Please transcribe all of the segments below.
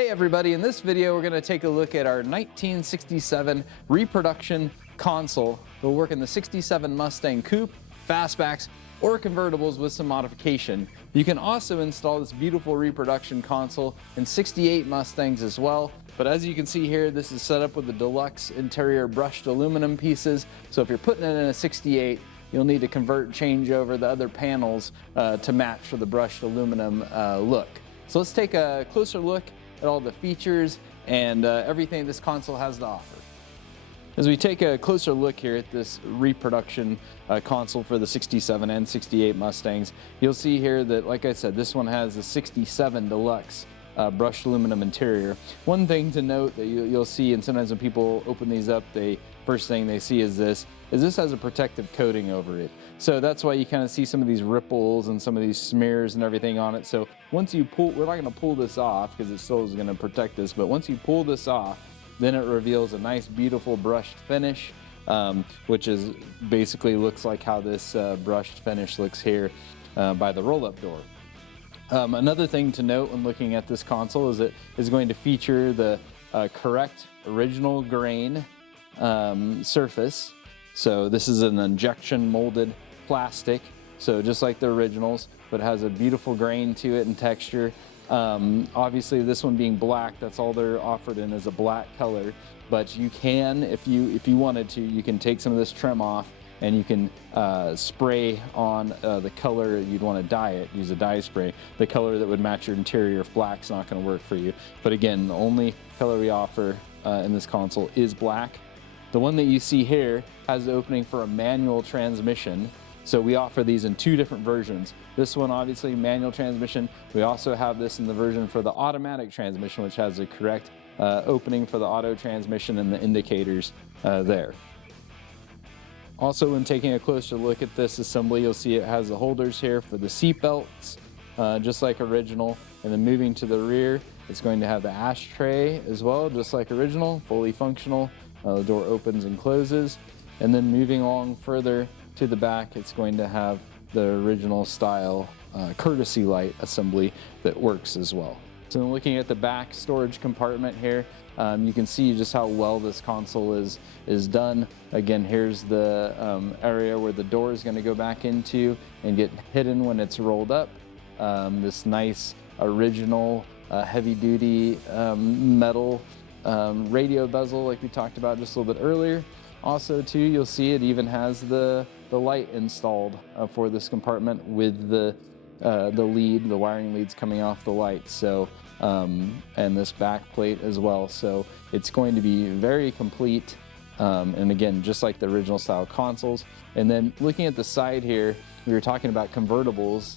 Hey everybody, in this video we're going to take a look at our 1967 reproduction console. It'll work in the 67 Mustang Coupe, fastbacks, or convertibles with some modification. You can also install this beautiful reproduction console in 68 Mustangs as well. But as you can see here, this is set up with the deluxe interior brushed aluminum pieces. So if you're putting it in a 68, you'll need to convert and change over the other panels to match for the brushed aluminum look. So let's take a closer look at all the features and everything this console has to offer. As we take a closer look here at this reproduction console for the 67 and 68 Mustangs, you'll see here that, like I said, this one has a 67 Deluxe brushed aluminum interior. One thing to note that you'll see, and sometimes when people open these up, first thing they see is this has a protective coating over it. So that's why you kind of see some of these ripples and some of these smears and everything on it. So once you pull, we're not going to pull this off because it still is going to protect this, but once you pull this off, then it reveals a nice beautiful brushed finish, which is basically looks like how this brushed finish looks here by the roll-up door. Another thing to note when looking at this console is it is going to feature the correct original grain surface. So this is an injection molded plastic, so just like the originals, but has a beautiful grain to it and texture. Obviously this one being black, that's all they're offered in is a black color, but you can, if you wanted to, you can take some of this trim off and you can spray on the color you'd want to dye it, use a dye spray, the color that would match your interior. If black's not going to work for you. But again, the only color we offer in this console is black. The one that you see here has the opening for a manual transmission. So we offer these in two different versions. This one, obviously, manual transmission. We also have this in the version for the automatic transmission, which has the correct opening for the auto transmission and the indicators there. Also, when taking a closer look at this assembly, you'll see it has the holders here for the seat belts, just like original. And then moving to the rear, it's going to have the ashtray as well, just like original, fully functional. The door opens and closes. And then moving along further to the back, it's going to have the original style courtesy light assembly that works as well. So looking at the back storage compartment here, you can see just how well this console is done. Again, here's the area where the door is going to go back into and get hidden when it's rolled up. This nice original heavy-duty metal radio bezel like we talked about just a little bit earlier. Also too, you'll see it even has the light installed for this compartment with the wiring leads coming off the light. So and this back plate as well. So it's going to be very complete. And again, just like the original style consoles. And then looking at the side here, we were talking about convertibles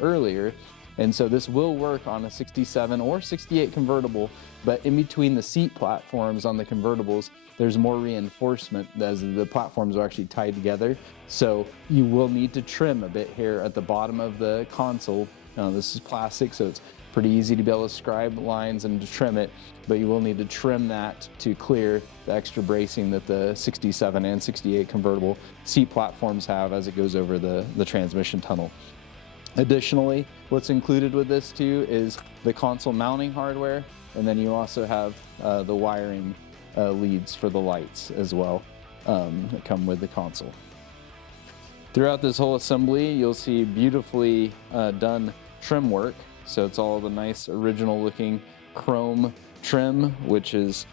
earlier. And so this will work on a 67 or 68 convertible, but in between the seat platforms on the convertibles, there's more reinforcement as the platforms are actually tied together. So you will need to trim a bit here at the bottom of the console. This is plastic, so it's pretty easy to be able to scribe lines and to trim it, but you will need to trim that to clear the extra bracing that the 67 and 68 convertible seat platforms have as it goes over the transmission tunnel. Additionally, what's included with this too is the console mounting hardware, and then you also have the wiring leads for the lights as well that come with the console. Throughout this whole assembly, you'll see beautifully done trim work. So it's all the nice original looking chrome trim, which is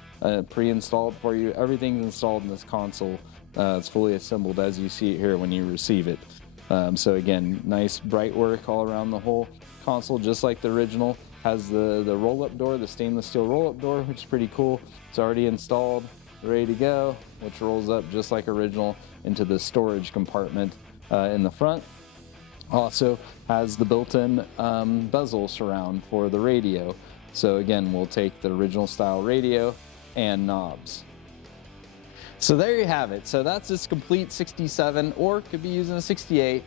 pre-installed for you. Everything's installed in this console. It's fully assembled as you see it here when you receive it. So again, nice bright work all around the whole console, just like the original. Has the roll-up door, the stainless steel roll-up door, which is pretty cool. It's already installed, ready to go, which rolls up just like original into the storage compartment in the front. Also has the built-in bezel surround for the radio. So again, we'll take the original style radio and knobs. So there you have it. So that's this complete 67, or could be using a 68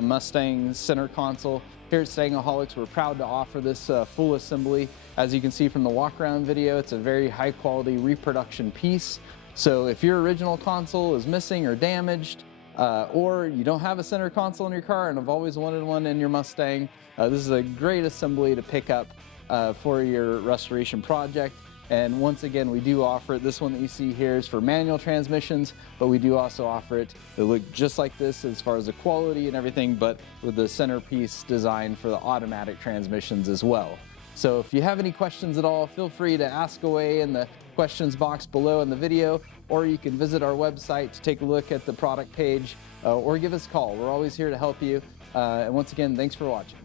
Mustang center console. Here at Stangaholics, we're proud to offer this full assembly. As you can see from the walk around video, it's a very high quality reproduction piece. So if your original console is missing or damaged, or you don't have a center console in your car and have always wanted one in your Mustang, this is a great assembly to pick up for your restoration project. And once again, we do offer it. This one that you see here is for manual transmissions, but we do also offer it to look just like this as far as the quality and everything, but with the centerpiece design for the automatic transmissions as well. So if you have any questions at all, feel free to ask away in the questions box below in the video, or you can visit our website to take a look at the product page, or give us a call. We're always here to help you. And once again, thanks for watching.